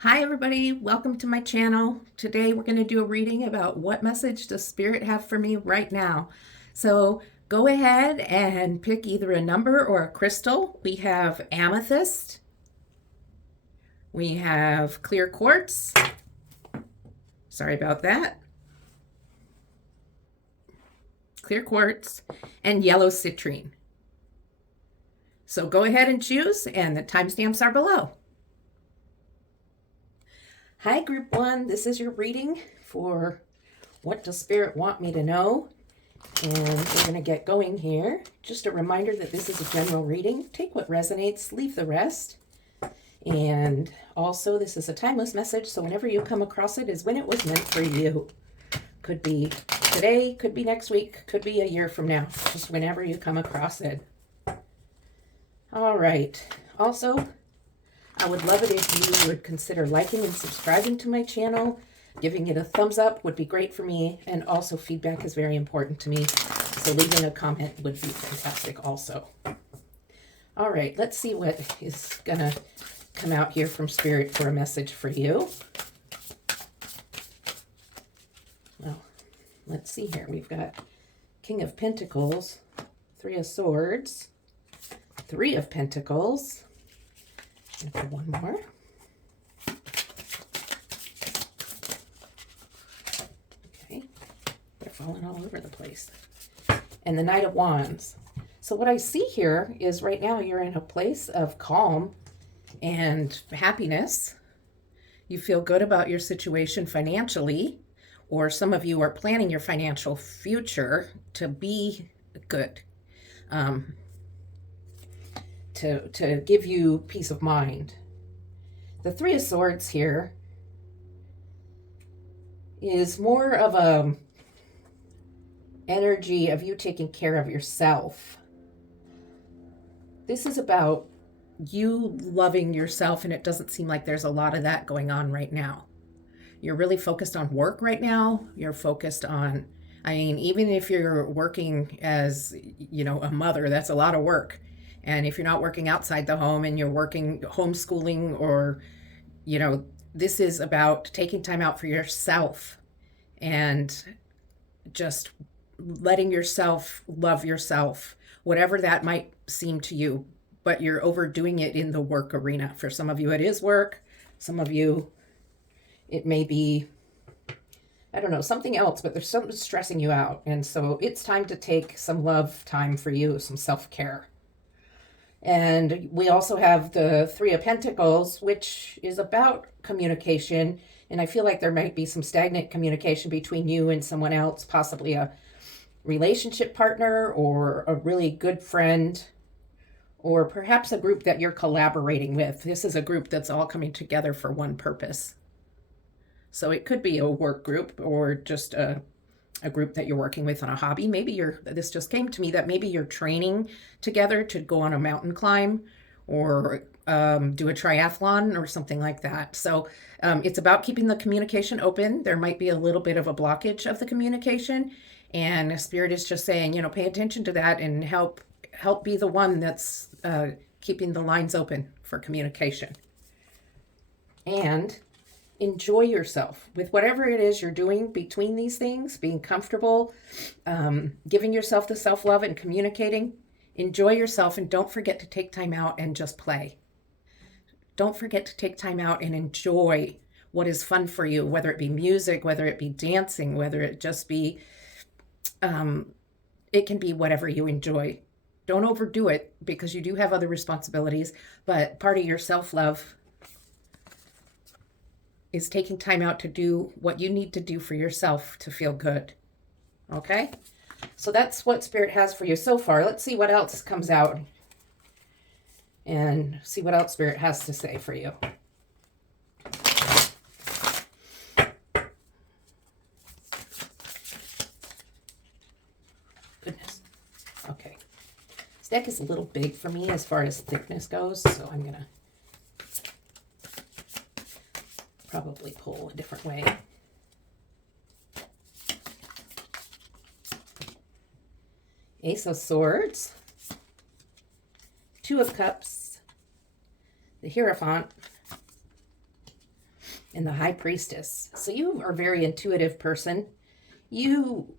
Hi everybody, welcome to my channel. Today we're going to do a reading about what message does Spirit have for me right now. So go ahead and pick either a number or a crystal. We have Amethyst, we have clear quartz, sorry about that, clear quartz, and yellow citrine. So go ahead and choose, and the timestamps are below. Hi group one, this is your reading for what does Spirit want me to know? And we're going to get going here. Just a reminder that this is a general reading. Take what resonates, leave the rest. And also this is a timeless message, so whenever you come across it is when it was meant for you. Could be today, could be next week, could be a year from now. Just whenever you come across it. All right. Also, I would love it if you would consider liking and subscribing to my channel. Giving it a thumbs up would be great for me, and also feedback is very important to me, so leaving a comment would be fantastic also. All right, let's see what is gonna come out here from Spirit for a message for you. Well, let's see here. We've got King of Pentacles, Three of Swords, Three of Pentacles, and for one more. Falling all over the place. And the Knight of Wands. So what I see here is right now you're in a place of calm and happiness. You feel good about your situation financially, or some of you are planning your financial future to be good, to give you peace of mind. The Three of Swords here is more of a energy of you taking care of yourself. This is about you loving yourself, and it doesn't seem like there's a lot of that going on right now. You're really focused on work right now. You're focused on, even if you're working as, a mother, that's a lot of work. And if you're not working outside the home and you're working homeschooling or, this is about taking time out for yourself and just letting yourself love yourself, whatever that might seem to you, but you're overdoing it in the work arena. For some of you, it is work. Some of you, it may be, something else, but there's something stressing you out. And so it's time to take some love time for you, some self-care. And we also have the Three of Pentacles, which is about communication. And I feel like there might be some stagnant communication between you and someone else, possibly a relationship partner or a really good friend, or perhaps a group that you're collaborating with. This is a group that's all coming together for one purpose. So it could be a work group or just a group that you're working with on a hobby. Maybe this just came to me that maybe you're training together to go on a mountain climb or do a triathlon or something like that. So it's about keeping the communication open. There might be a little bit of a blockage of the communication, and Spirit is just saying, pay attention to that and help be the one that's keeping the lines open for communication. And enjoy yourself with whatever it is you're doing between these things, being comfortable, giving yourself the self-love and communicating. Enjoy yourself, and don't forget to take time out and just play. Don't forget to take time out and enjoy what is fun for you, whether it be music, whether it be dancing, whether it just be, it can be whatever you enjoy. Don't overdo it, because you do have other responsibilities, but part of your self-love is taking time out to do what you need to do for yourself to feel good. Okay? So that's what Spirit has for you so far. Let's see what else comes out and see what else Spirit has to say for you. Goodness. Okay. This deck is a little big for me as far as thickness goes, so I'm going to probably pull a different way. Ace of Swords, Two of Cups, the Hierophant, and the High Priestess. So you are a very intuitive person. You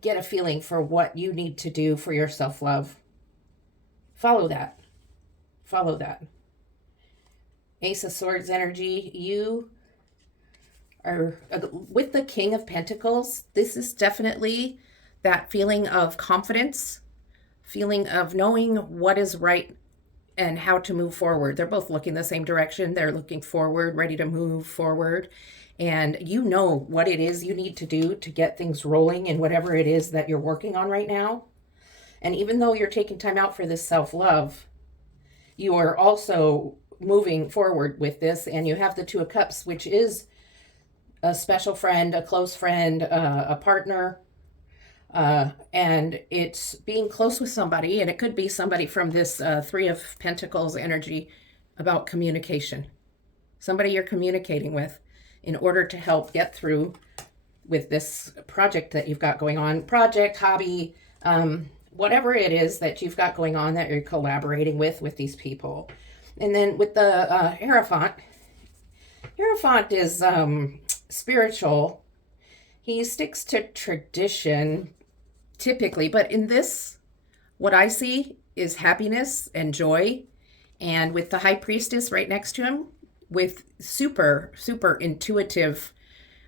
get a feeling for what you need to do for your self-love. Follow that. Follow that. Ace of Swords energy. You are with the King of Pentacles. This is definitely that feeling of confidence, feeling of knowing what is right and how to move forward. They're both looking the same direction. They're looking forward, ready to move forward. And you know what it is you need to do to get things rolling in whatever it is that you're working on right now. And even though you're taking time out for this self-love, you are also moving forward with this. And you have the Two of Cups, which is a special friend, a close friend, a partner. And it's being close with somebody, and it could be somebody from this Three of Pentacles energy about communication. Somebody you're communicating with in order to help get through with this project that you've got going on. Project, hobby, whatever it is that you've got going on that you're collaborating with these people. And then with the Hierophant. Hierophant is spiritual. He sticks to tradition typically, but in this, what I see is happiness and joy. And with the High Priestess right next to him, with super, super intuitive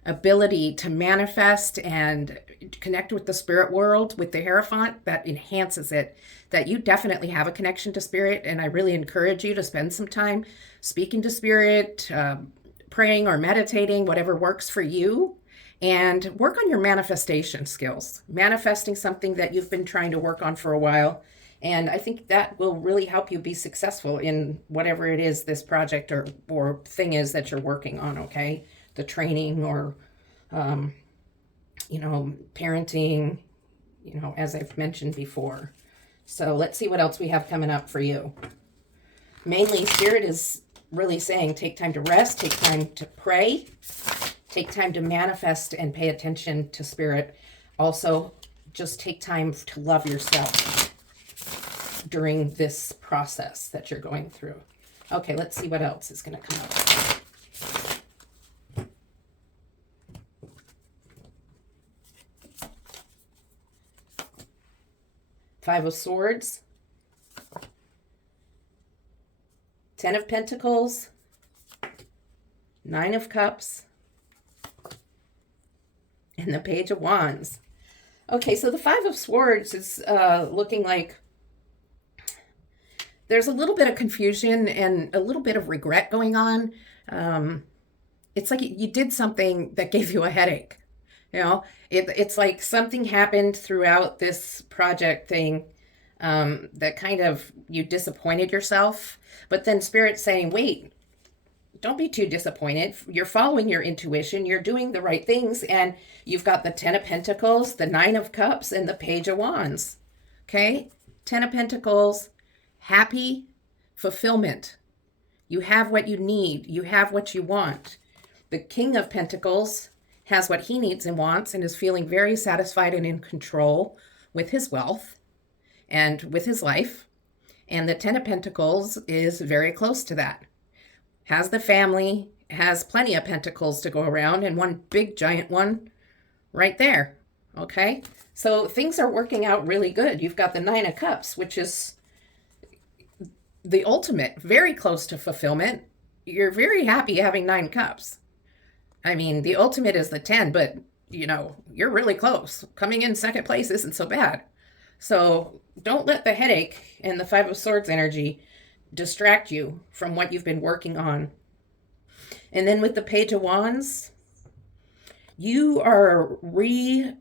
ability to manifest and connect with the spirit world with the Hierophant, that enhances it, that you definitely have a connection to spirit. And I really encourage you to spend some time speaking to spirit, praying or meditating, whatever works for you. And work on your manifestation skills, manifesting something that you've been trying to work on for a while. And I think that will really help you be successful in whatever it is this project or thing is that you're working on, okay? The training or, parenting, as I've mentioned before. So let's see what else we have coming up for you. Mainly, Spirit is really saying take time to rest, take time to pray. Take time to manifest and pay attention to spirit. Also, just take time to love yourself during this process that you're going through. Okay, let's see what else is going to come up. Five of Swords. Ten of Pentacles. Nine of Cups. And the Page of Wands. Okay, so the Five of Swords is looking like there's a little bit of confusion and a little bit of regret going on. It's like you did something that gave you a headache. It's like something happened throughout this project thing that kind of you disappointed yourself. But then Spirit's saying, wait, don't be too disappointed. You're following your intuition. You're doing the right things. And you've got the Ten of Pentacles, the Nine of Cups, and the Page of Wands. Okay? Ten of Pentacles, happy, fulfillment. You have what you need. You have what you want. The King of Pentacles has what he needs and wants and is feeling very satisfied and in control with his wealth and with his life. And the Ten of Pentacles is very close to that. Has the family, has plenty of pentacles to go around, and one big giant one right there. Okay? So things are working out really good. You've got the Nine of Cups, which is the ultimate, very close to fulfillment. You're very happy having 9 cups. I mean, the ultimate is the 10, but, you're really close. Coming in second place isn't so bad. So don't let the headache and the Five of Swords energy distract you from what you've been working on. And then with the Page of Wands, you are re-energized,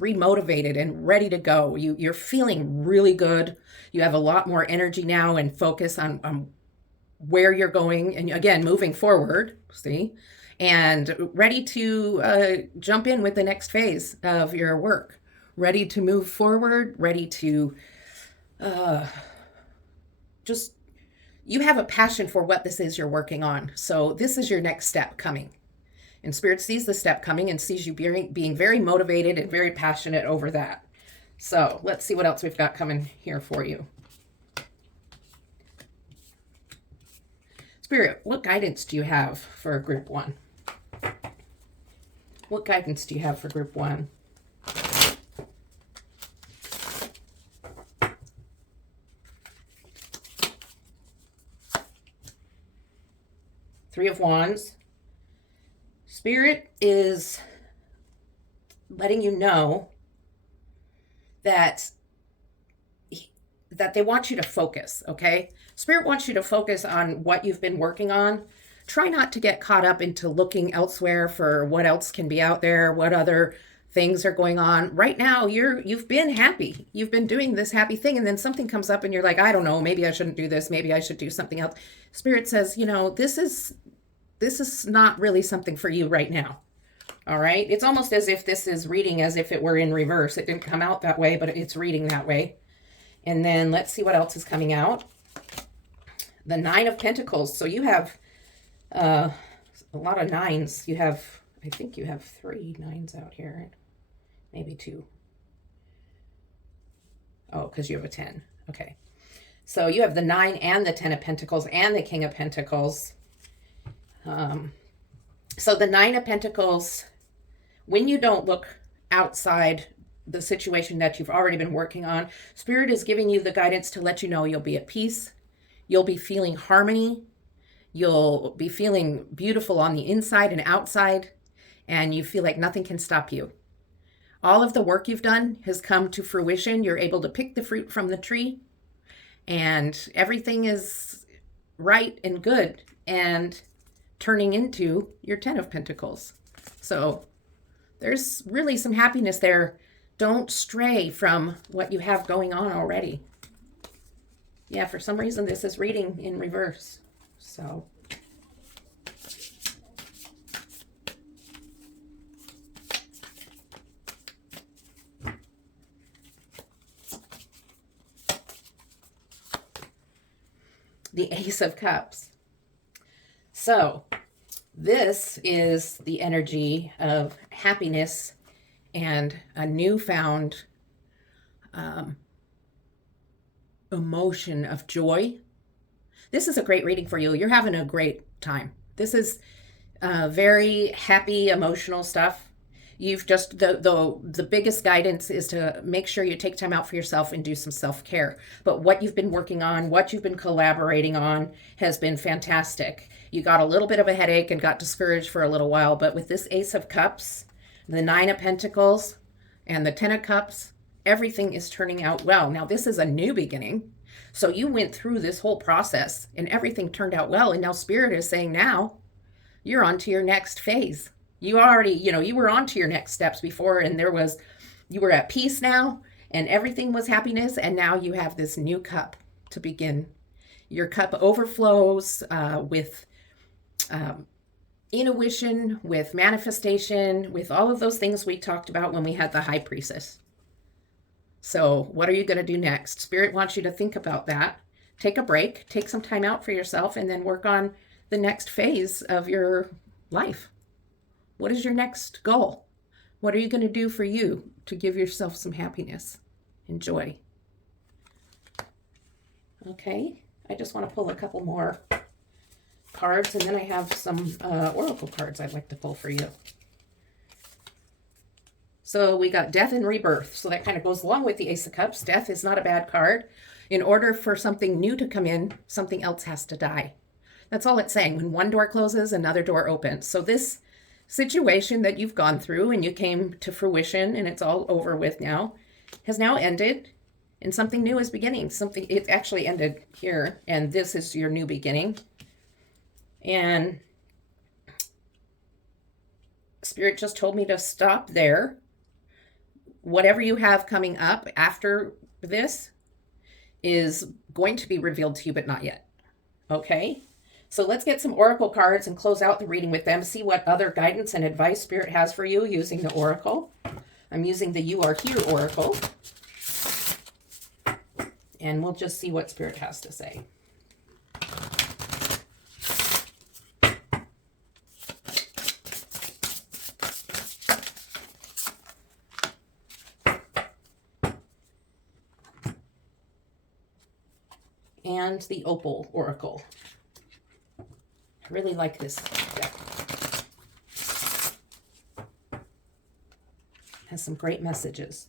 re-motivated, and ready to go. You're feeling really good. You have a lot more energy now and focus on where you're going. And again, moving forward, and ready to jump in with the next phase of your work. Ready to move forward, ready to you have a passion for what this is you're working on. So this is your next step coming. And Spirit sees the step coming and sees you being very motivated and very passionate over that. So let's see what else we've got coming here for you. Spirit, what guidance do you have for group 1? What guidance do you have for group 1? Three of Wands. Spirit is letting you know that they want you to focus, okay? Spirit wants you to focus on what you've been working on. Try not to get caught up into looking elsewhere for what else can be out there, what other things are going on. Right now, you've been happy. You've been doing this happy thing, and then something comes up and you're like, I don't know, maybe I shouldn't do this, maybe I should do something else. Spirit says, you know, this is not really something for you right now. All right? It's almost as if this is reading as if it were in reverse. It didn't come out that way, but it's reading that way. And then let's see what else is coming out. The Nine of Pentacles. So you have a lot of nines. You have, I think you have 3 nines out here. Maybe 2. Oh, because you have a 10. Okay. So you have the 9 and the 10 of Pentacles and the King of Pentacles. So the 9 of Pentacles, when you don't look outside the situation that you've already been working on, Spirit is giving you the guidance to let you know you'll be at peace. You'll be feeling harmony. You'll be feeling beautiful on the inside and outside, and you feel like nothing can stop you. All of the work you've done has come to fruition. You're able to pick the fruit from the tree, and everything is right and good and turning into your 10 of Pentacles. So there's really some happiness there. Don't stray from what you have going on already. Yeah, for some reason this is reading in reverse. So the Ace of Cups. So this is the energy of happiness and a newfound emotion of joy. This is a great reading for you. You're having a great time. This is very happy, emotional stuff. You've just, the biggest guidance is to make sure you take time out for yourself and do some self-care. But what you've been working on, what you've been collaborating on has been fantastic. You got a little bit of a headache and got discouraged for a little while, but with this Ace of Cups, the 9 of Pentacles, and the 10 of Cups, everything is turning out well. Now, this is a new beginning. So you went through this whole process and everything turned out well. And now Spirit is saying, now you're on to your next phase. You already, you were on to your next steps before, and you were at peace now, and everything was happiness. And now you have this new cup to begin. Your cup overflows with intuition, with manifestation, with all of those things we talked about when we had the High Priestess. So what are you going to do next? Spirit wants you to think about that. Take a break, take some time out for yourself, and then work on the next phase of your life. What is your next goal? What are you going to do for you to give yourself some happiness and joy? Okay, I just want to pull a couple more cards, and then I have some oracle cards I'd like to pull for you. So we got Death and Rebirth. So that kind of goes along with the Ace of Cups. Death is not a bad card. In order for something new to come in, something else has to die. That's all it's saying. When one door closes, another door opens. So this situation that you've gone through and you came to fruition and it's all over with now, has now ended, and something new is beginning. It actually ended here, and this is your new beginning. And Spirit just told me to stop there. Whatever you have coming up after this is going to be revealed to you, but not yet. Okay? So let's get some oracle cards and close out the reading with them. See what other guidance and advice Spirit has for you using the oracle. I'm using the You Are Here oracle. And we'll just see what Spirit has to say. And the Opal oracle. I really like this deck. Has some great messages.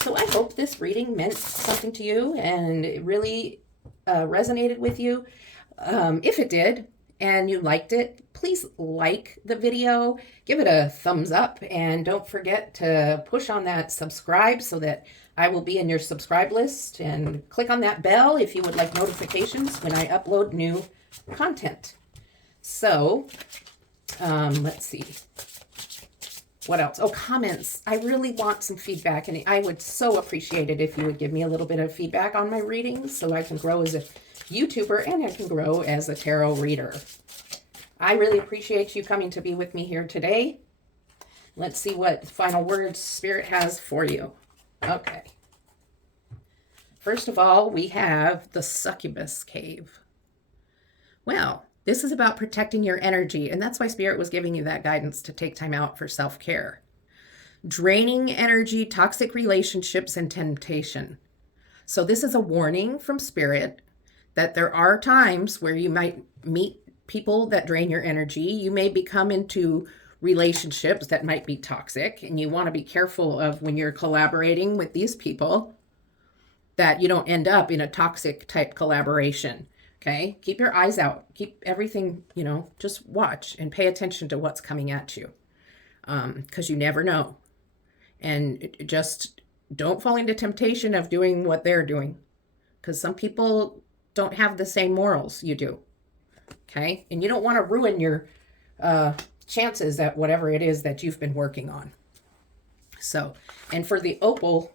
So I hope this reading meant something to you and it really resonated with you. If it did and you liked it, please like the video, give it a thumbs up, and don't forget to push on that subscribe so that I will be in your subscribe list, and click on that bell if you would like notifications when I upload new content. So, let's see. What else? Oh, comments. I really want some feedback, and I would so appreciate it if you would give me a little bit of feedback on my readings so I can grow as a YouTuber and I can grow as a tarot reader. I really appreciate you coming to be with me here today. Let's see what final words Spirit has for you. Okay. First of all, we have the Succubus Cave. Well, this is about protecting your energy, and that's why Spirit was giving you that guidance to take time out for self-care. Draining energy, toxic relationships, and temptation. So this is a warning from Spirit that there are times where you might meet people that drain your energy. You may become into relationships that might be toxic, and you want to be careful of when you're collaborating with these people that you don't end up in a toxic type collaboration. Okay, keep your eyes out. Keep everything, just watch and pay attention to what's coming at you, because you never know. And just don't fall into temptation of doing what they're doing, because some people don't have the same morals you do. Okay, and you don't want to ruin your chances at whatever it is that you've been working on. So, and for the Opal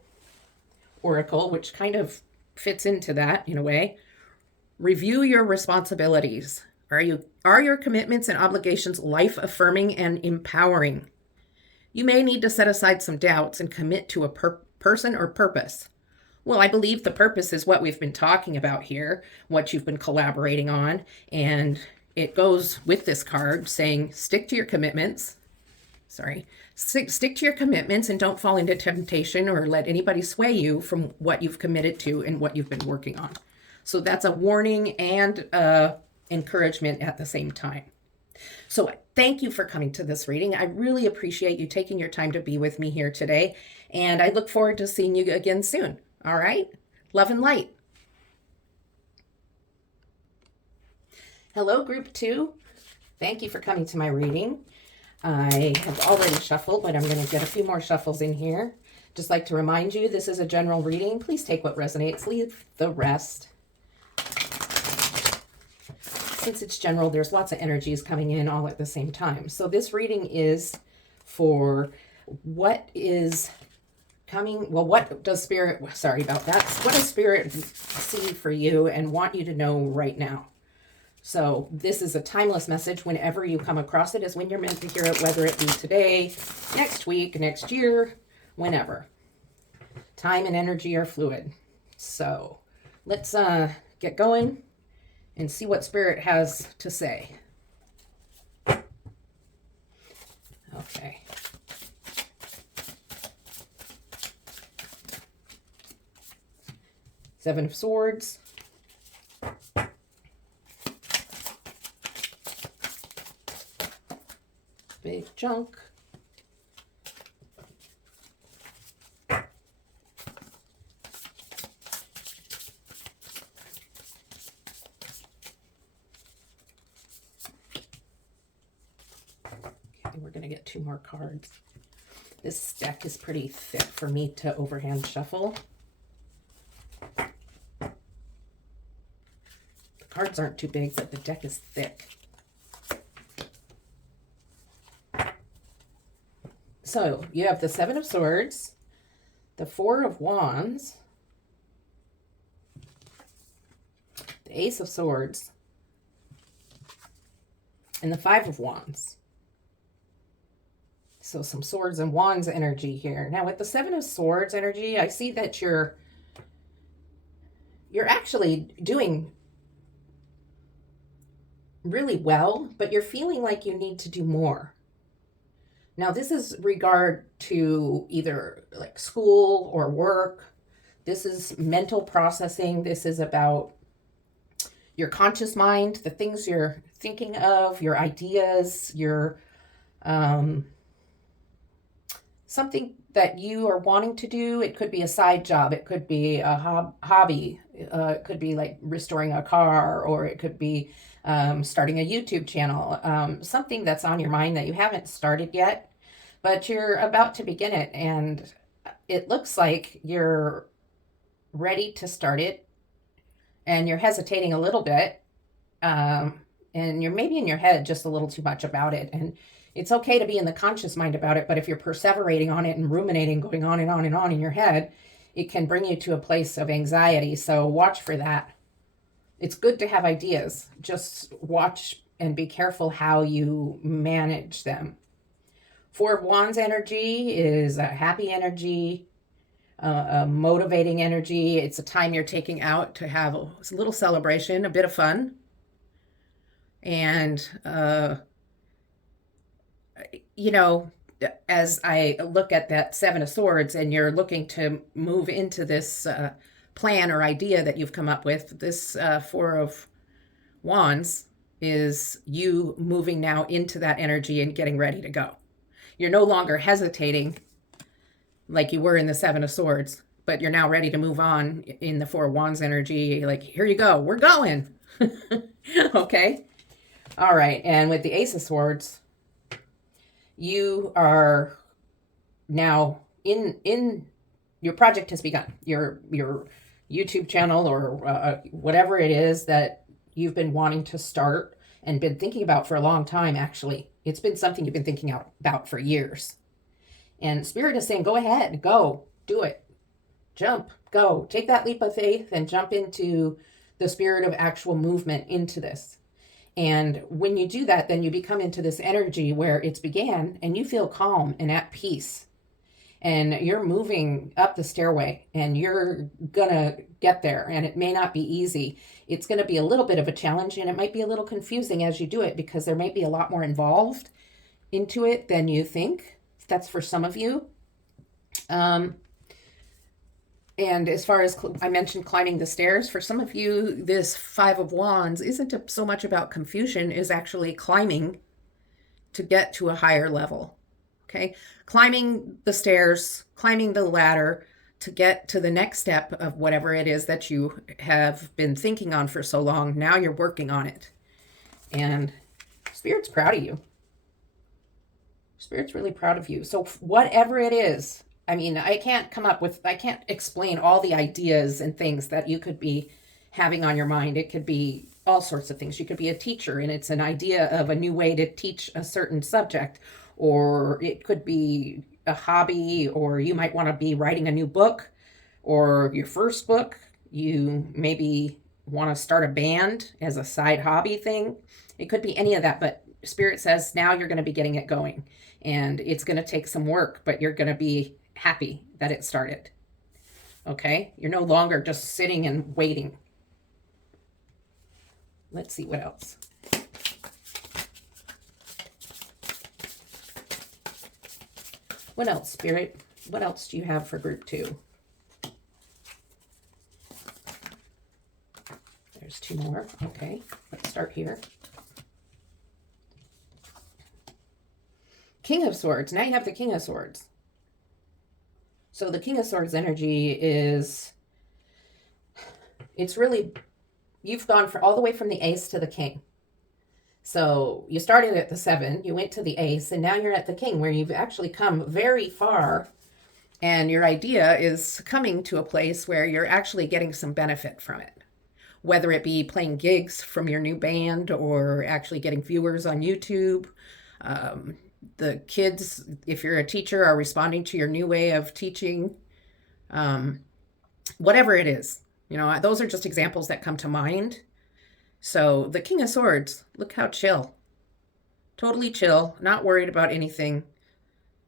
Oracle, which kind of fits into that in a way, review your responsibilities. Are your commitments and obligations life-affirming and empowering? You may need to set aside some doubts and commit to a person or purpose. Well, I believe the purpose is what we've been talking about here, what you've been collaborating on, and it goes with this card saying stick to your commitments. Stick to your commitments and don't fall into temptation or let anybody sway you from what you've committed to and what you've been working on. So that's a warning and encouragement at the same time. So thank you for coming to this reading. I really appreciate you taking your time to be with me here today. And I look forward to seeing you again soon. All right? Love and light. Hello, group 2. Thank you for coming to my reading. I have already shuffled, but I'm going to get a few more shuffles in here. Just like to remind you, this is a general reading. Please take what resonates, leave the rest. Since it's general, there's lots of energies coming in all at the same time. So this reading is for what is coming. Well, what does Spirit, sorry about that. What does Spirit see for you and want you to know right now? So this is a timeless message. Whenever you come across it is when you're meant to hear it, whether it be today, next week, next year, whenever. Time and energy are fluid. So let's get going and see what Spirit has to say. Okay. Seven of Swords. Big junk. We're going to get 2 more cards. This deck is pretty thick for me to overhand shuffle. The cards aren't too big, but the deck is thick. So you have the 7 of Swords, the 4 of Wands, the Ace of Swords, and the 5 of Wands. So some Swords and Wands energy here. Now with the 7 of Swords energy, I see that you're actually doing really well, but you're feeling like you need to do more. Now this is regard to either like school or work. This is mental processing. This is about your conscious mind, the things you're thinking of, your ideas, your something that you are wanting to do. It could be a side job. It could be a hobby. It could be like restoring a car, or it could be starting a YouTube channel. Something that's on your mind that you haven't started yet, but you're about to begin it. And it looks like you're ready to start it, and you're hesitating a little bit. And you're maybe in your head just a little too much about it. And it's okay to be in the conscious mind about it, but if you're perseverating on it and ruminating, going on and on and on in your head, it can bring you to a place of anxiety. So watch for that. It's good to have ideas. Just watch and be careful how you manage them. Four of Wands energy is a happy energy, a motivating energy. It's a time you're taking out to have a little celebration, a bit of fun. And, you know, as I look at that Seven of Swords and you're looking to move into this plan or idea that you've come up with, this Four of Wands is you moving now into that energy and getting ready to go. You're no longer hesitating like you were in the Seven of Swords, but you're now ready to move on in the Four of Wands energy. Like, here you go. We're going. Okay. All right. And with the Ace of Swords, you are now in your project has begun. Your YouTube channel or whatever it is that you've been wanting to start and been thinking about for a long time, actually. It's been something you've been thinking about for years. And Spirit is saying, go ahead, go, do it. Jump, go. Take that leap of faith and jump into the spirit of actual movement into this. And when you do that, then you become into this energy where it's began and you feel calm and at peace. And you're moving up the stairway and you're going to get there. And it may not be easy. It's going to be a little bit of a challenge and it might be a little confusing as you do it because there may be a lot more involved into it than you think. That's for some of you. And as far as I mentioned climbing the stairs, for some of you, this Five of Wands isn't so much about confusion, is actually climbing to get to a higher level. Okay. Climbing the stairs, climbing the ladder to get to the next step of whatever it is that you have been thinking on for so long. Now you're working on it. And Spirit's proud of you. Spirit's really proud of you. So whatever it is, I mean, I can't explain all the ideas and things that you could be having on your mind. It could be all sorts of things. You could be a teacher and it's an idea of a new way to teach a certain subject, or it could be a hobby, or you might want to be writing a new book or your first book. You maybe want to start a band as a side hobby thing. It could be any of that, but Spirit says now you're going to be getting it going. And it's going to take some work, but you're going to be happy that it started. Okay? You're no longer just sitting and waiting. Let's see what else. What else, Spirit? What else do you have for group 2? There's 2 more. Okay, let's start here. King of Swords. Now you have the King of Swords. So the King of Swords energy is, it's really, you've gone all the way from the Ace to the King. So you started at the 7, you went to the Ace, and now you're at the King, where you've actually come very far. And your idea is coming to a place where you're actually getting some benefit from it. Whether it be playing gigs from your new band or actually getting viewers on YouTube. The kids, if you're a teacher, are responding to your new way of teaching. Whatever it is, those are just examples that come to mind. So the King of Swords, look how chill. Totally chill, not worried about anything,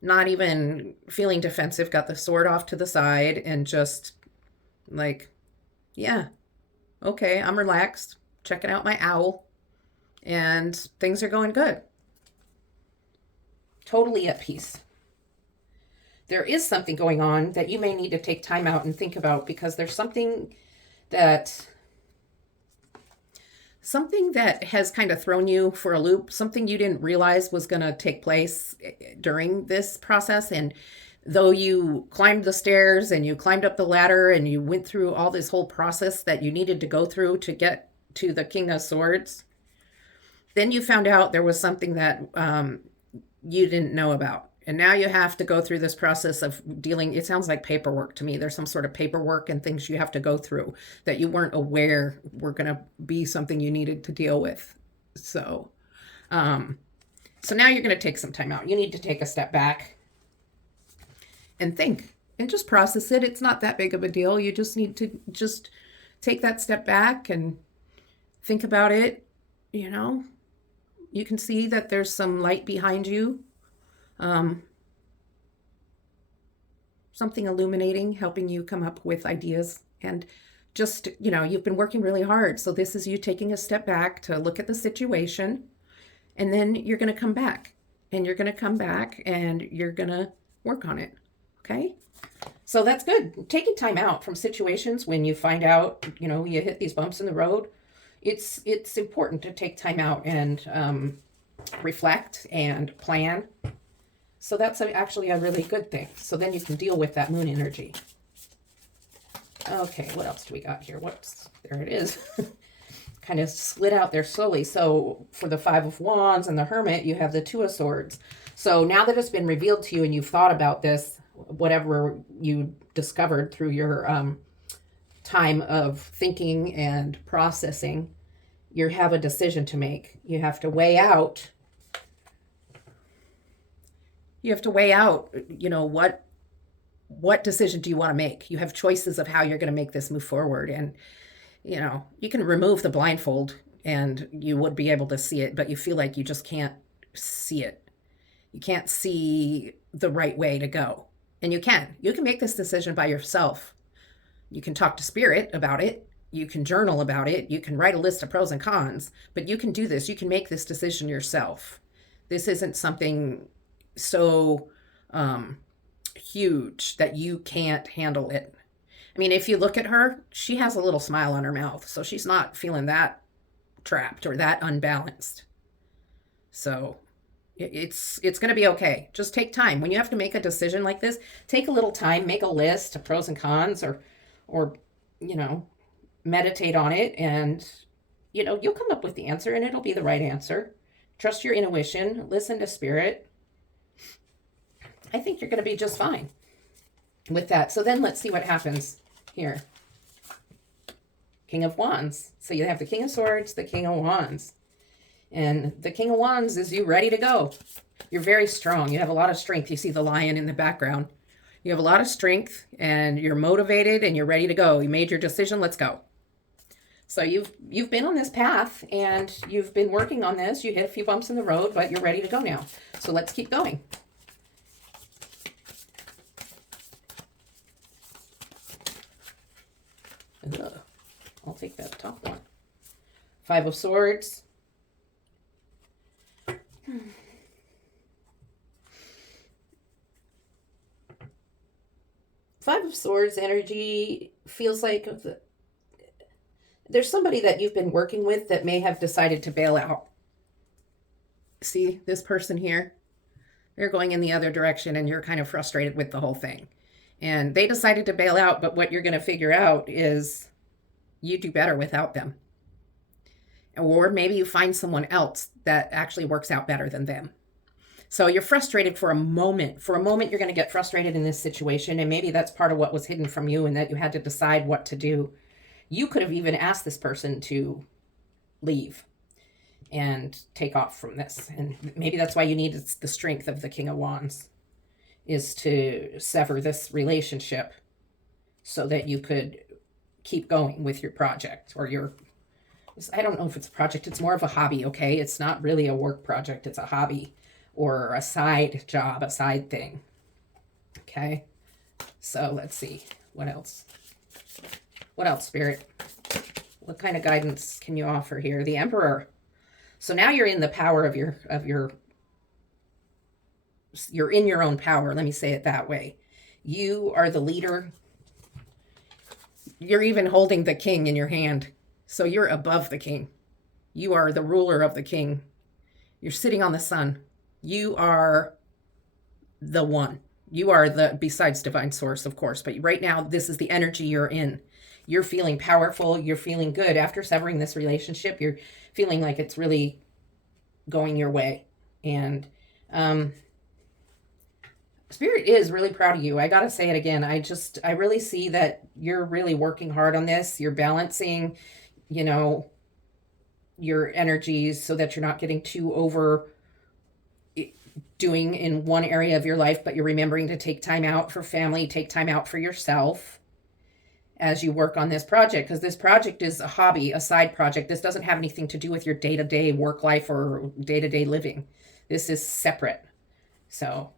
not even feeling defensive, got the sword off to the side and just like, yeah, okay, I'm relaxed, checking out my owl, and things are going good. Totally at peace. There is something going on that you may need to take time out and think about, because there's something that something that has kind of thrown you for a loop, something you didn't realize was going to take place during this process. And though you climbed the stairs and you climbed up the ladder and you went through all this whole process that you needed to go through to get to the King of Swords, then you found out there was something that you didn't know about. And now you have to go through this process of dealing. It sounds like paperwork to me. There's some sort of paperwork and things you have to go through that you weren't aware were going to be something you needed to deal with. So now you're going to take some time out. You need to take a step back and think and just process it. It's not that big of a deal. You just need to just take that step back and think about it. You know, you can see that there's some light behind you. Something illuminating, helping you come up with ideas. And just, you know, you've been working really hard. So this is you taking a step back to look at the situation. And then you're going to come back. And you're going to come back and you're going to work on it. Okay? So that's good. Taking time out from situations when you find out, you know, you hit these bumps in the road. It's important to take time out and reflect and plan. So that's actually a really good thing. So then you can deal with that moon energy. Okay, what else do we got here? There it is. Kind of slid out there slowly. So for the Five of Wands and the Hermit, you have the Two of Swords. So now that it's been revealed to you and you've thought about this, whatever you discovered through your time of thinking and processing, you have a decision to make. You have to weigh out. You know, what decision do you want to make? You have choices of how you're going to make this move forward. And, you know, you can remove the blindfold and you would be able to see it, but you feel like you just can't see it. You can't see the right way to go. And you can make this decision by yourself. You can talk to spirit about it. You can journal about it. You can write a list of pros and cons, but you can do this. You can make this decision yourself. This isn't something so huge that you can't handle it. I mean, if you look at her, she has a little smile on her mouth, so she's not feeling that trapped or that unbalanced. So it's going to be okay. Just take time. When you have to make a decision like this, take a little time, make a list of pros and cons, or you know, meditate on it, and you know, you'll come up with the answer and it'll be the right answer. Trust your intuition, listen to spirit. I think you're going to be just fine with that. So then let's see what happens here. King of Wands. So you have the King of Swords, the King of Wands. And the King of Wands is you ready to go. You're very strong. You have a lot of strength. You see the lion in the background. You have a lot of strength and you're motivated and you're ready to go. You made your decision. Let's go. So you've been on this path and you've been working on this. You hit a few bumps in the road, but you're ready to go now. So let's keep going. I'll take that top one. Five of Swords. Five of Swords energy feels like there's somebody that you've been working with that may have decided to bail out. See this person here? They're going in the other direction and you're kind of frustrated with the whole thing. And they decided to bail out, but what you're going to figure out is you do better without them. Or maybe you find someone else that actually works out better than them. So you're frustrated for a moment. For a moment, you're going to get frustrated in this situation. And maybe that's part of what was hidden from you and that you had to decide what to do. You could have even asked this person to leave and take off from this. And maybe that's why you needed the strength of the King of Wands, is to sever this relationship so that you could keep going with your project or your, I don't know if it's a project, it's more of a hobby, okay? It's not really a work project, it's a hobby or a side job, a side thing, okay? So let's see, what else? What else, Spirit? What kind of guidance can you offer here? The Emperor. So now you're in the power of you're in your own power. Let me say it that way. You are the leader. You're even holding the king in your hand. So you're above the king. You are the ruler of the king. You're sitting on the sun. You are the one. You are the, besides divine source, of course, but right now, this is the energy you're in. You're feeling powerful. You're feeling good. After severing this relationship, you're feeling like it's really going your way. And Spirit is really proud of you. I got to say it again. I really see that you're really working hard on this. You're balancing, you know, your energies so that you're not getting too over doing in one area of your life, but you're remembering to take time out for family, take time out for yourself as you work on this project, because this project is a hobby, a side project. This doesn't have anything to do with your day-to-day work life or day-to-day living. This is separate. So,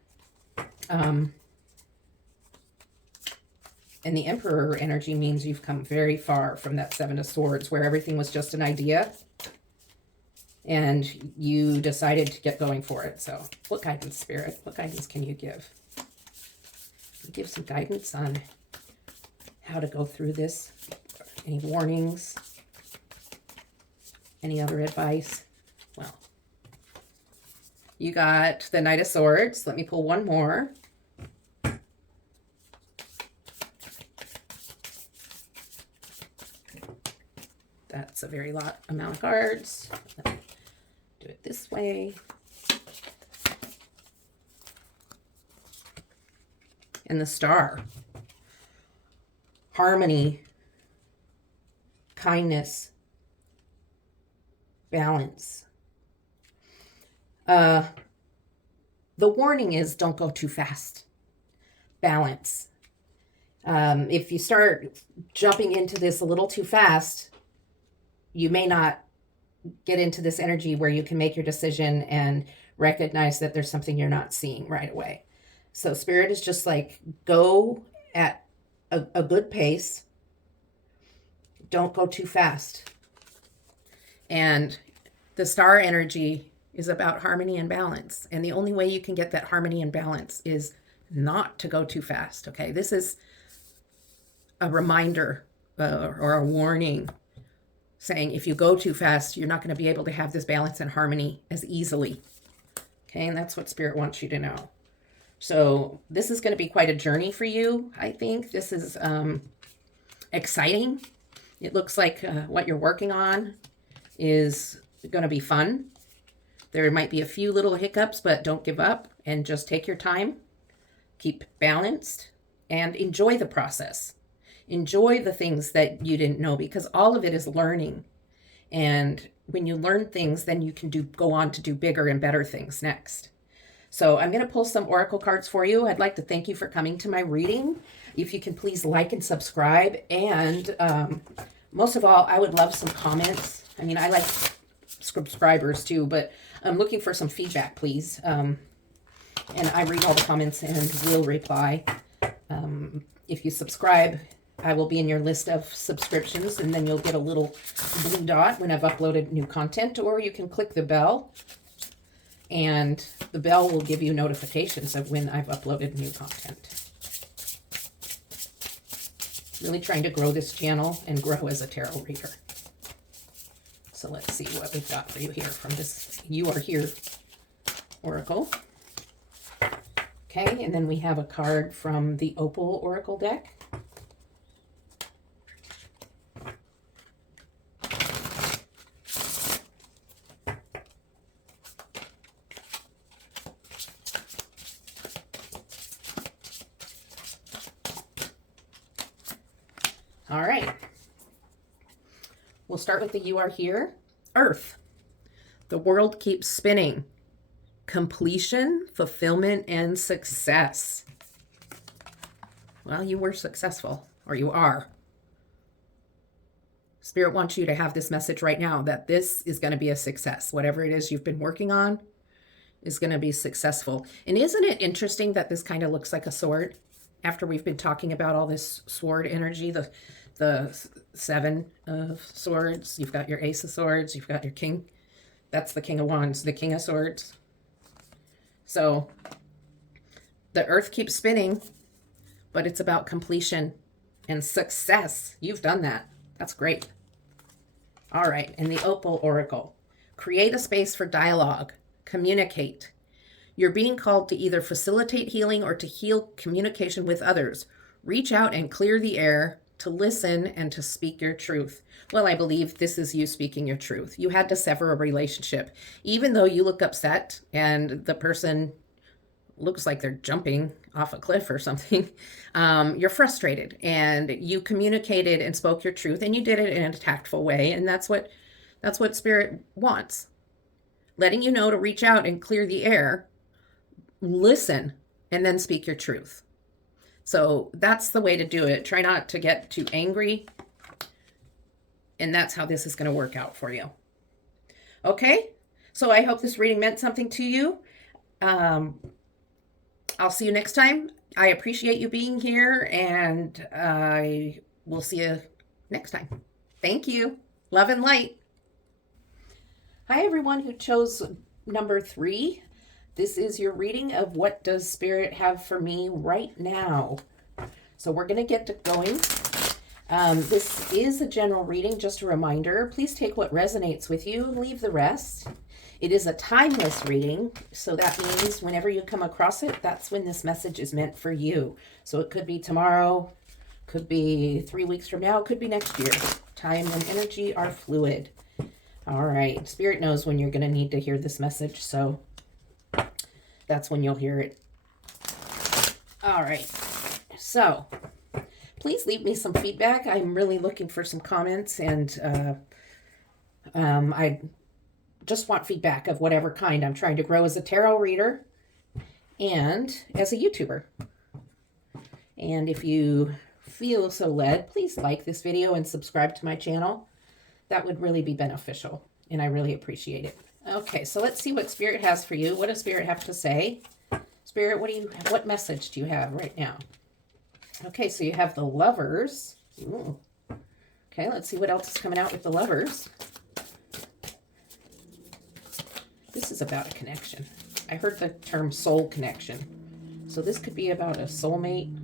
and the Emperor energy means you've come very far from that Seven of Swords, where everything was just an idea and you decided to get going for it. So what guidance, Spirit? What guidance can you give? Give some guidance on how to go through this. Any warnings? Any other advice? Well, you got the Knight of Swords. Let me pull one more. That's a very lot amount of cards. Do it this way. And the Star. Harmony. Kindness. Balance. The warning is don't go too fast. Balance. If you start jumping into this a little too fast, you may not get into this energy where you can make your decision and recognize that there's something you're not seeing right away. So Spirit is just like, go at a good pace. Don't go too fast. And the Star energy is about harmony and balance. And the only way you can get that harmony and balance is not to go too fast. Okay. This is a reminder or a warning saying if you go too fast, you're not going to be able to have this balance and harmony as easily. Okay, and that's what Spirit wants you to know. So this is going to be quite a journey for you, I think. This is exciting. It looks like what you're working on is going to be fun. There might be a few little hiccups, but don't give up and just take your time. Keep balanced and enjoy the process. Enjoy the things that you didn't know, because all of it is learning. And when you learn things, then you can go on to do bigger and better things next. So I'm going to pull some oracle cards for you. I'd like to thank you for coming to my reading. If you can please like and subscribe. And most of all, I would love some comments. I mean, I like subscribers too, but I'm looking for some feedback, please. And I read all the comments and will reply. If you subscribe, I will be in your list of subscriptions, and then you'll get a little blue dot when I've uploaded new content, or you can click the bell, and the bell will give you notifications of when I've uploaded new content. Really trying to grow this channel and grow as a tarot reader. So let's see what we've got for you here from this You Are Here Oracle. Okay, and then we have a card from the Opal Oracle deck. All right. We'll start with the You Are Here. Earth. The world keeps spinning. Completion, fulfillment, and success. Well, you were successful, or you are. Spirit wants you to have this message right now that this is going to be a success. Whatever it is you've been working on is going to be successful. And isn't it interesting that this kind of looks like a sword? After we've been talking about all this sword energy, the Seven of Swords, you've got your Ace of Swords, you've got your King. That's the King of Wands, the King of Swords. So the earth keeps spinning, but it's about completion and success. You've done that. That's great. All right, and the Opal Oracle. Create a space for dialogue. Communicate. You're being called to either facilitate healing or to heal communication with others. Reach out and clear the air to listen and to speak your truth. Well, I believe this is you speaking your truth. You had to sever a relationship. Even though you look upset and the person looks like they're jumping off a cliff or something, you're frustrated and you communicated and spoke your truth, and you did it in a tactful way. And that's what Spirit wants. Letting you know to reach out and clear the air, listen, and then speak your truth. So that's the way to do it. Try not to get too angry. And that's how this is going to work out for you. Okay? So I hope this reading meant something to you. I'll see you next time. I appreciate you being here, and I will see you next time. Thank you. Love and light. Hi, everyone who chose number 3. This is your reading of what does Spirit have for me right now. So we're going to get to going. This is a general reading, just a reminder. Please take what resonates with you, leave the rest. It is a timeless reading, so that means whenever you come across it, that's when this message is meant for you. So it could be tomorrow, could be 3 weeks from now, could be next year. Time and energy are fluid. All right, Spirit knows when you're going to need to hear this message, so that's when you'll hear it. All right, so please leave me some feedback. I'm really looking for some comments, and I just want feedback of whatever kind. I'm trying to grow as a tarot reader and as a YouTuber. And if you feel so led, please like this video and subscribe to my channel. That would really be beneficial, and I really appreciate it. Okay, so let's see what Spirit has for you. What does Spirit have to say? Spirit, what message do you have right now? Okay, so you have the Lovers. Ooh. Okay, let's see what else is coming out with the Lovers. This is about a connection. I heard the term soul connection. So this could be about a soulmate.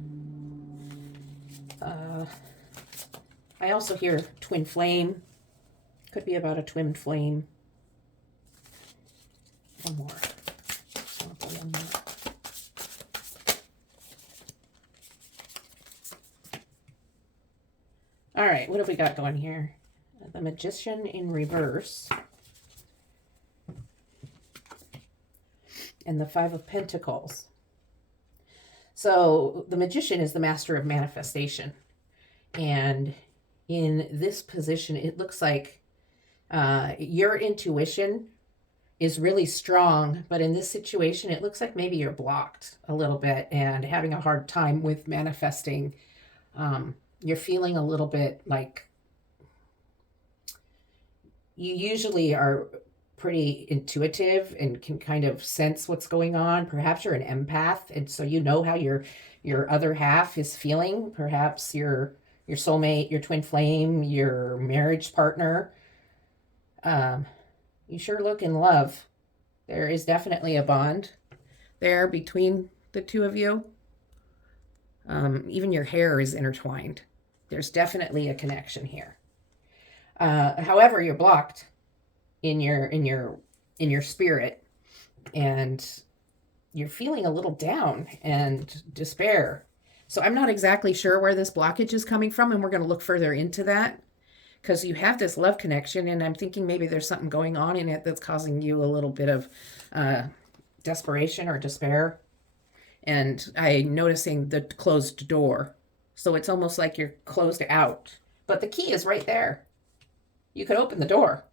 I also hear twin flame. Could be about a twin flame. One more. All right, what have we got going here? The Magician in reverse. And the Five of Pentacles. So the Magician is the master of manifestation. And in this position, it looks like your intuition is really strong, but in this situation, it looks like maybe you're blocked a little bit and having a hard time with manifesting. You're feeling a little bit like you usually are pretty intuitive and can kind of sense what's going on. Perhaps you're an empath, and so you know how your other half is feeling. Perhaps your soulmate, your twin flame, your marriage partner. You sure look in love. There is definitely a bond there between the two of you. Even your hair is intertwined. There's definitely a connection here. However, you're blocked in your spirit, and you're feeling a little down and despair. So I'm not exactly sure where this blockage is coming from, and we're going to look further into that, because you have this love connection, and I'm thinking maybe there's something going on in it that's causing you a little bit of desperation or despair. And I'm noticing the closed door. So it's almost like you're closed out, but the key is right there. You could open the door,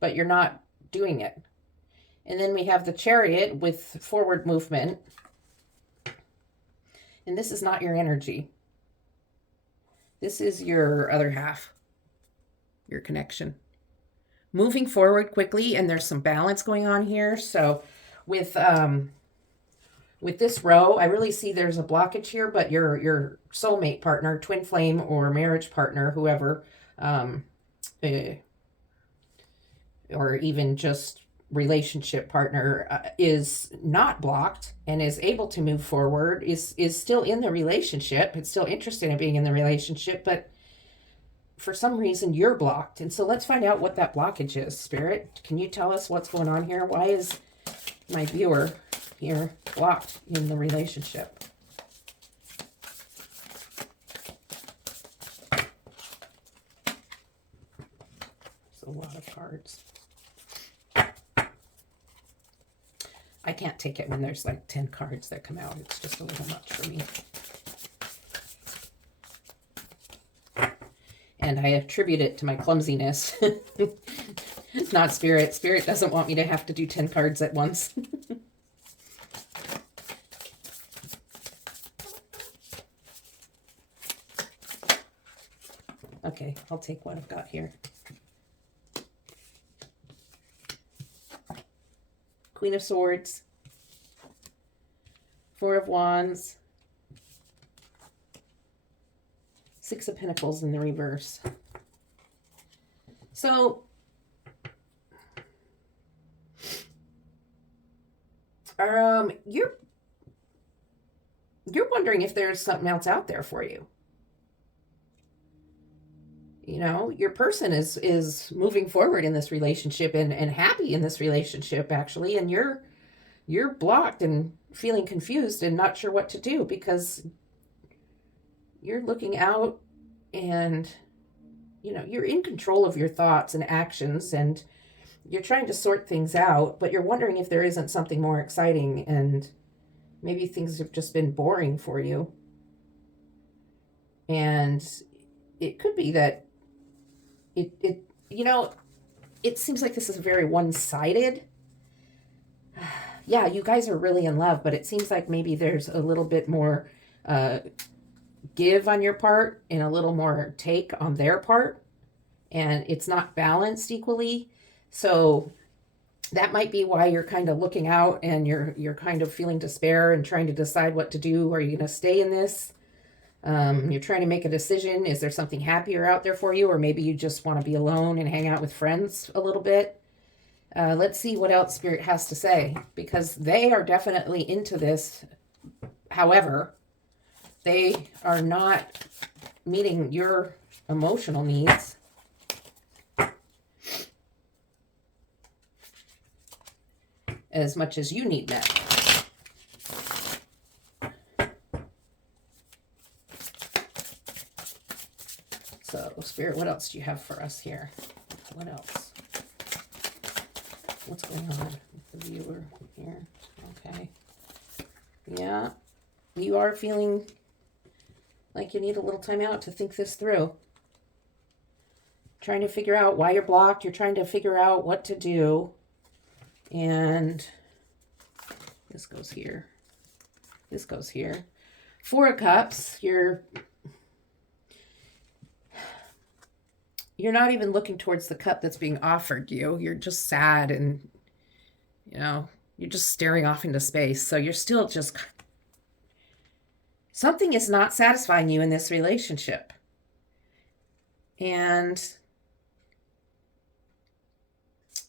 but you're not doing it. And then we have the Chariot with forward movement. And this is not your energy. This is your other half, your connection. Moving forward quickly, and there's some balance going on here. So with this row, I really see there's a blockage here, but your soulmate partner, twin flame, or marriage partner, whoever, or even just relationship partner, is not blocked and is able to move forward, is still in the relationship. It's still interested in being in the relationship, but for some reason you're blocked. And so let's find out what that blockage is. Spirit, can you tell us what's going on here? Why is my viewer here blocked in the relationship? It's a lot of cards. I can't take it when there's like 10 cards that come out. It's just a little much for me. And I attribute it to my clumsiness. Not Spirit. Spirit doesn't want me to have to do 10 cards at once. Okay, I'll take what I've got here. Queen of Swords. Four of Wands. Six of Pentacles in the reverse. So, you're wondering if there's something else out there for you. You know, your person is moving forward in this relationship and happy in this relationship, actually, and you're blocked and feeling confused and not sure what to do because you're looking out and, you know, you're in control of your thoughts and actions and you're trying to sort things out, but you're wondering if there isn't something more exciting and maybe things have just been boring for you. And it could be that it you know, it seems like this is very one-sided. Yeah, you guys are really in love, but it seems like maybe there's a little bit more give on your part and a little more take on their part, and it's not balanced equally. So that might be why you're kind of looking out and you're kind of feeling despair and trying to decide what to do. Are you going to stay in this? You're trying to make a decision. Is there something happier out there for you? Or maybe you just want to be alone and hang out with friends a little bit. Let's see what else Spirit has to say, because they are definitely into this. However, they are not meeting your emotional needs. As much as you need met. So, Spirit, what else do you have for us here? What else? What's going on with the viewer here? Okay. Yeah. You are feeling like you need a little time out to think this through. Trying to figure out why you're blocked. You're trying to figure out what to do. And this goes here. This goes here. Four of Cups. You're not even looking towards the cup that's being offered you. You're just sad and, you know, you're just staring off into space. So you're still just, something is not satisfying you in this relationship. And,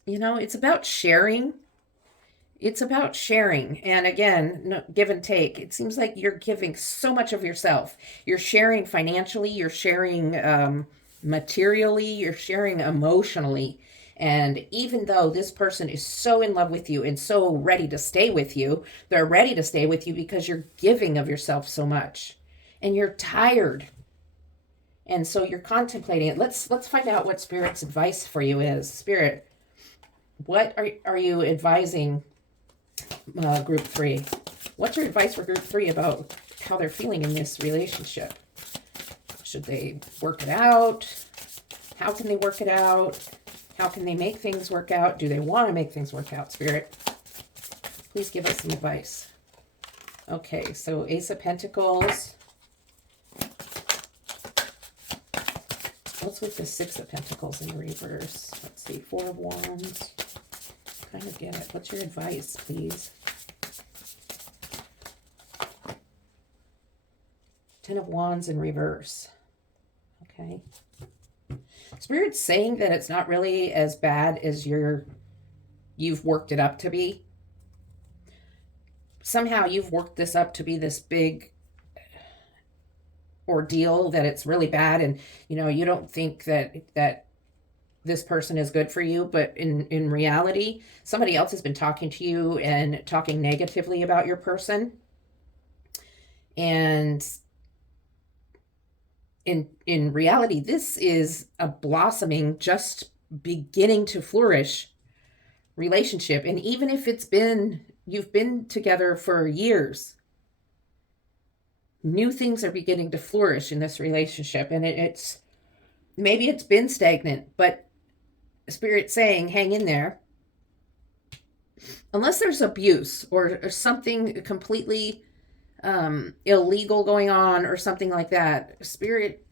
you know, it's about sharing. It's about sharing. And again, no, give and take. It seems like you're giving so much of yourself. You're sharing financially. You're sharing materially. You're sharing emotionally. And even though this person is so in love with you and so ready to stay with you, they're ready to stay with you because you're giving of yourself so much. And you're tired. And so you're contemplating it. Let's find out what Spirit's advice for you is. Spirit, what are you advising group 3? What's your advice for group 3 about how they're feeling in this relationship? Should they work it out? How can they work it out? How can they make things work out? Do they want to make things work out, Spirit? Please give us some advice. Okay, so Ace of Pentacles. What's with the Six of Pentacles in reverse? Let's see, Four of Wands. Kind of get it. What's your advice, please? Ten of Wands in reverse. Okay. Spirit's saying that it's not really as bad as you've worked it up to be. Somehow you've worked this up to be this big ordeal, that it's really bad, and you don't think that this person is good for you, but in reality, somebody else has been talking to you and talking negatively about your person. And in reality, this is a blossoming, just beginning to flourish relationship. And even if you've been together for years, new things are beginning to flourish in this relationship. And maybe it's been stagnant, but Spirit's saying, hang in there. Unless there's abuse or something completely illegal going on or something like that, Spirit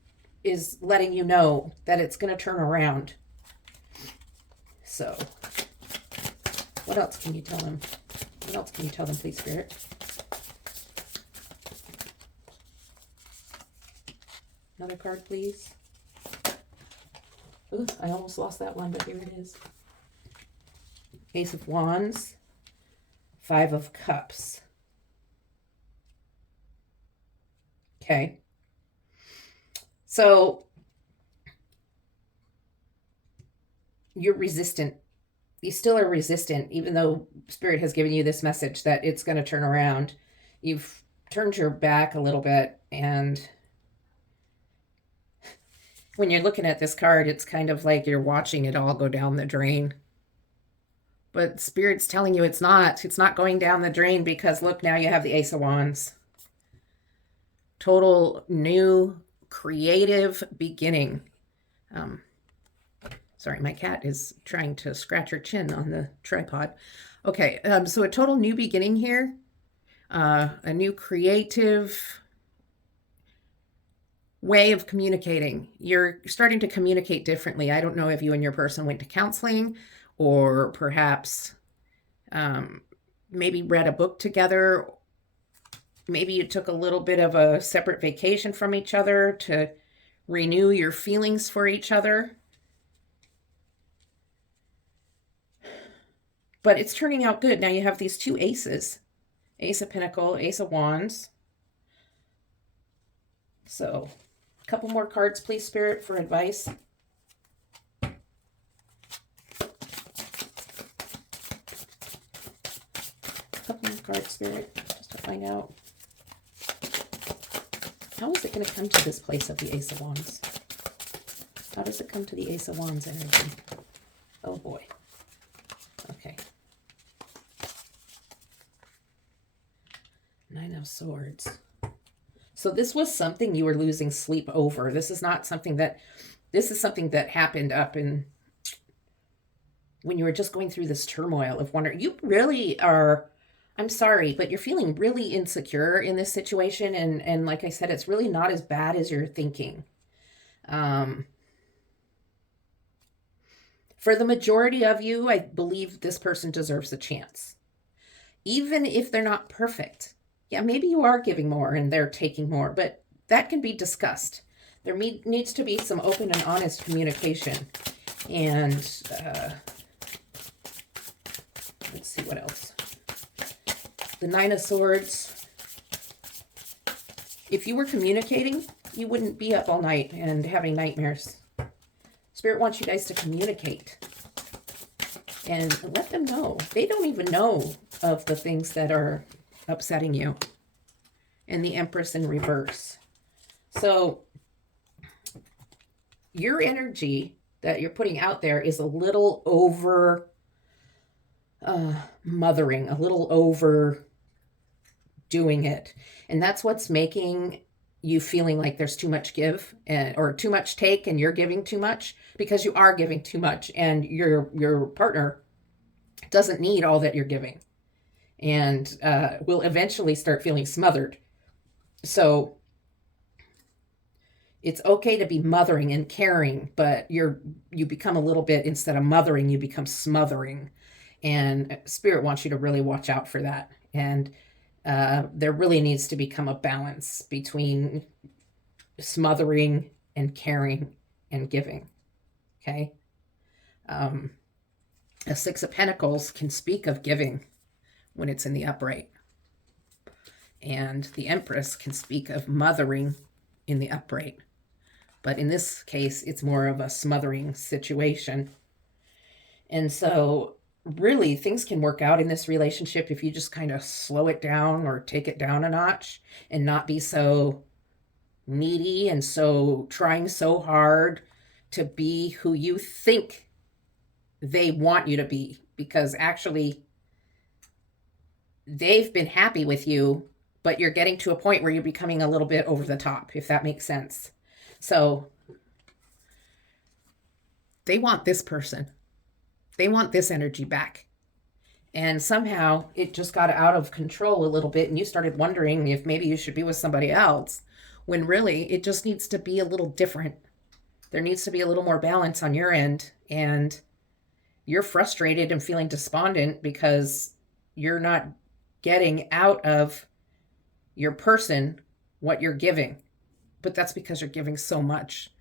is letting you know that it's going to turn around. So, what else can you tell them? What else can you tell them, please, Spirit? Another card, please. Ooh, I almost lost that one, but here it is. Ace of Wands, Five of Cups. Okay. So you're resistant. You still are resistant, even though Spirit has given you this message that it's going to turn around. You've turned your back a little bit, and when you're looking at this card, it's kind of like you're watching it all go down the drain. But Spirit's telling you it's not. It's not going down the drain, because look, now you have the Ace of Wands. Total new creative beginning. Sorry, my cat is trying to scratch her chin on the tripod. Okay, so a total new beginning here. A new creative way of communicating. You're starting to communicate differently. I don't know if you and your person went to counseling, or perhaps maybe read a book together. Maybe you took a little bit of a separate vacation from each other to renew your feelings for each other. But it's turning out good. Now you have these two aces. Ace of Pentacles, Ace of Wands. So, a couple more cards, please, Spirit, for advice. A couple more cards, Spirit, just to find out. How is it going to come to this place of the Ace of Wands? How does it come to the Ace of Wands energy? Oh, boy. Okay. Nine of Swords. So this was something you were losing sleep over. This is something that happened up in when you were just going through this turmoil of wonder. You really are, I'm sorry, but you're feeling really insecure in this situation. And like I said, it's really not as bad as you're thinking. For the majority of you, I believe this person deserves a chance. Even if they're not perfect. Yeah, maybe you are giving more and they're taking more, but that can be discussed. There needs to be some open and honest communication. And let's see what else. The Nine of Swords. If you were communicating, you wouldn't be up all night and having nightmares. Spirit wants you guys to communicate and let them know. They don't even know of the things that are upsetting you. And the Empress in reverse. So your energy that you're putting out there is a little over mothering, a little over doing it. And that's what's making you feeling like there's too much give or too much take, and you're giving too much, because you are giving too much, and your partner doesn't need all that you're giving, and will eventually start feeling smothered. So it's okay to be mothering and caring, but you become a little bit, instead of mothering, you become smothering. And Spirit wants you to really watch out for that. And there really needs to become a balance between smothering and caring and giving. Okay? A Six of Pentacles can speak of giving when it's in the upright. And the Empress can speak of mothering in the upright. But in this case, it's more of a smothering situation. And so really things can work out in this relationship if you just kind of slow it down or take it down a notch and not be so needy and so trying so hard to be who you think they want you to be, because actually they've been happy with you, but you're getting to a point where you're becoming a little bit over the top, if that makes sense. So they want this person. They want this energy back. And somehow it just got out of control a little bit, and you started wondering if maybe you should be with somebody else, when really it just needs to be a little different. There needs to be a little more balance on your end, and you're frustrated and feeling despondent because you're not getting out of your person what you're giving. But that's because you're giving so much.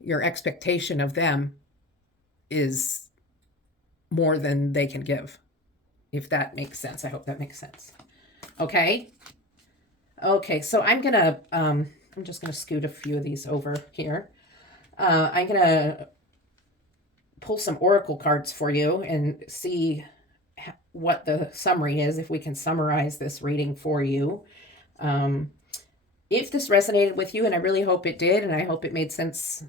Your expectation of them is more than they can give, if that makes sense. I hope that makes sense. Okay. So I'm just gonna scoot a few of these over here. I'm gonna pull some oracle cards for you and see what the summary is, if we can summarize this reading for you. If this resonated with you, and I really hope it did, and I hope it made sense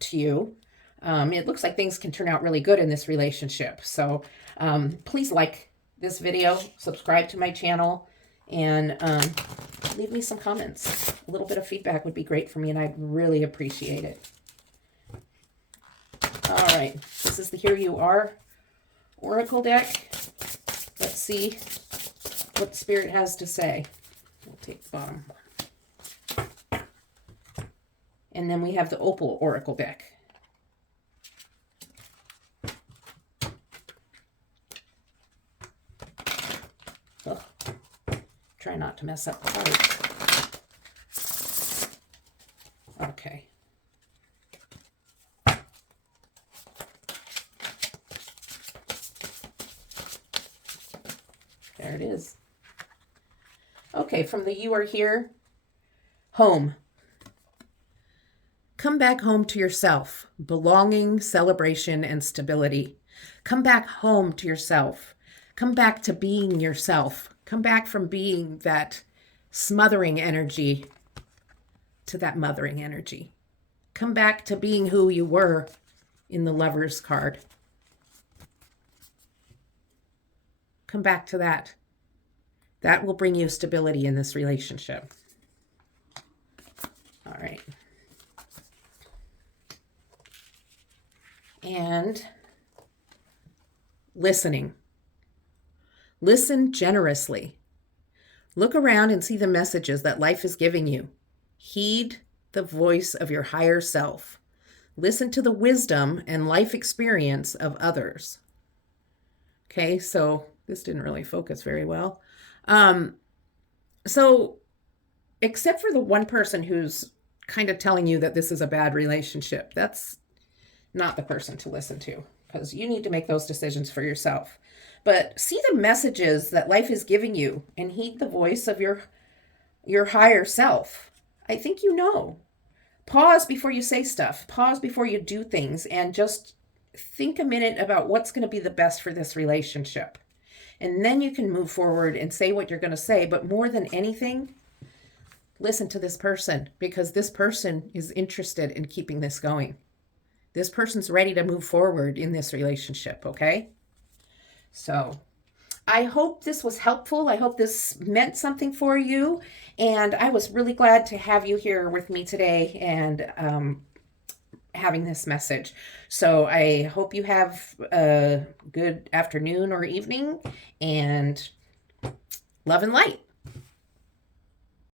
to you, it looks like things can turn out really good in this relationship. So please like this video, subscribe to my channel, and leave me some comments. A little bit of feedback would be great for me, and I'd really appreciate it. All right, this is the Here You Are Oracle deck. Let's see what Spirit has to say. We'll take the bottom one. And then we have the Opal Oracle deck. Ugh. Try not to mess up the cards. Okay. There it is. Okay, from the You Are Here, home. Come back home to yourself, belonging, celebration, and stability. Come back home to yourself. Come back to being yourself. Come back from being that smothering energy to that mothering energy. Come back to being who you were in the Lover's card. Come back to that. That will bring you stability in this relationship. All right. And listening. Listen generously. Look around and see the messages that life is giving you. Heed the voice of your higher self. Listen to the wisdom and life experience of others. Okay, so this didn't really focus very well. So except for the one person who's kind of telling you that this is a bad relationship, that's not the person to listen to, because you need to make those decisions for yourself. But see the messages that life is giving you and heed the voice of your higher self. I think you know. Pause before you say stuff. Pause before you do things, and just think a minute about what's going to be the best for this relationship. And then you can move forward and say what you're going to say. But more than anything, listen to this person, because this person is interested in keeping this going. This person's ready to move forward in this relationship, okay? So I hope this was helpful. I hope this meant something for you. And I was really glad to have you here with me today and having this message. So I hope you have a good afternoon or evening, and love and light.